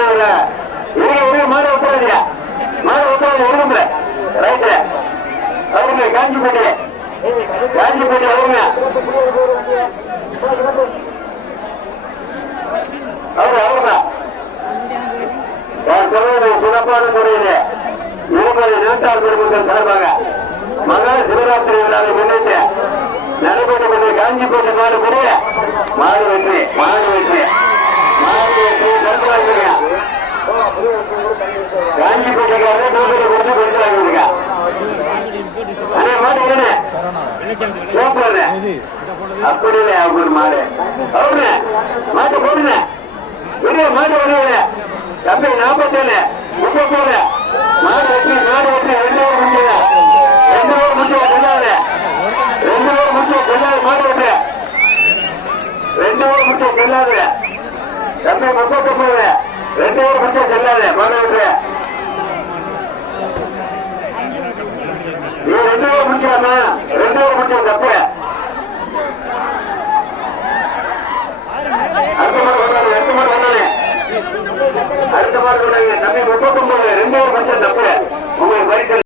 விட்டுறதுல இவங்க இருங்க மாடு விட்டுறாதீங்க மாடு விட்டுறாது இருங்க. ரைட்டு அவருங்க காஞ்சி போட்டிய காஞ்சி போட்டி அவருங்க. அவரு அவருங்க. நான் சொல்வது சிறப்பான முறையில. இருபது நாட்டார் பெருமக்கள் சார்பாக மகா சிவராத்திரி விழாவை முன்னிட்டு நடைபெற்ற காஞ்சிப்பேட்டை மாடு முடிய மாடு வெற்றி மாடு வெற்றி மாடு வெற்றி கருத்துவாங்க காஞ்சிப்பேட்டைக்காரர் நூறு கொடுத்து கொடுத்துறாங்க அதே மாடு விடுங்க சூப்பர் அப்படி இல்லை அவர் மாடு அவரு மாட்டு போடுங்க விடு மாடு விடுங்க தம்பி நாற்பத்தேழு முப்பத்தேழு மாடு வெற்றி மாடு வெற்றி ரெண்டு பேர் முடிஞ்சது ரெண்டு பேர் முடிஞ்சது சொல்லாது ரெண்டு பேர் முடிஞ்சது சொல்லாது மாடு ரெண்டு பேர் முடிஞ்சது சொல்லாது தம்பி முப்பத்தொன்பது ரெண்டு பேரும் மட்டும் செல்லாத மாணவர்கள. நீ ரெண்டு பேரும் முடிச்சாமா ரெண்டு பேரும் முடிச்ச தப்ப அடுத்த மாதிரி தம்பி முப்பத்தொன்பது ரெண்டு பேரும்